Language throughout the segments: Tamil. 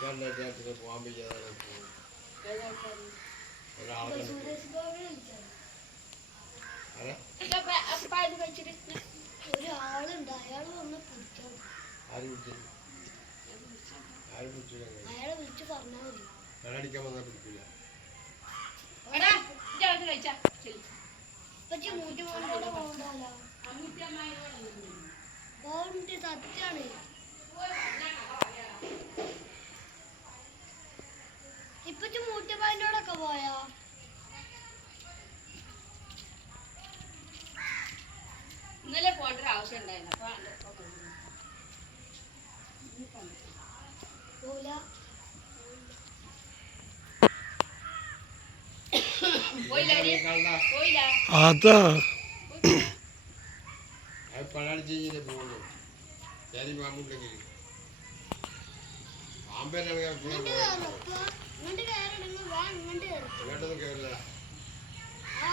ਜਾਨਾ ਜਾਂ ਤੇ ਤੁਹਾਂ ਵੀ ਜਾਣਾ ਕੋਈ ਕਹਿੰਦਾ ਕਰੀ ਰਾਤ സത്യ ആ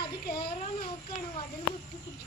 അത് കേറാൻ നോക്കണം അതിന് മുട്ടി പിടിച്ചു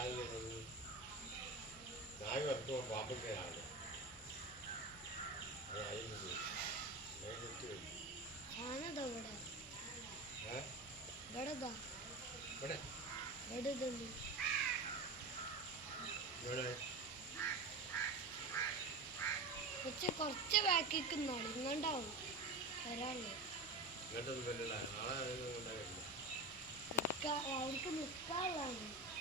ஆளுகிறது நாய் வந்து ஒரு பாம்புக்கே ஆளு அது ஐந்து அவனுக்கு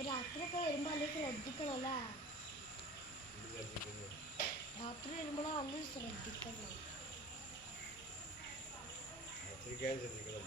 ஒரு அத்திரக்காய் இருந்தாலே சிரிக்கணும்ல அத்திரி இருந்தாலும் வந்து சிரிக்கணும் அத்திரிக்காய் சிரிக்கணும்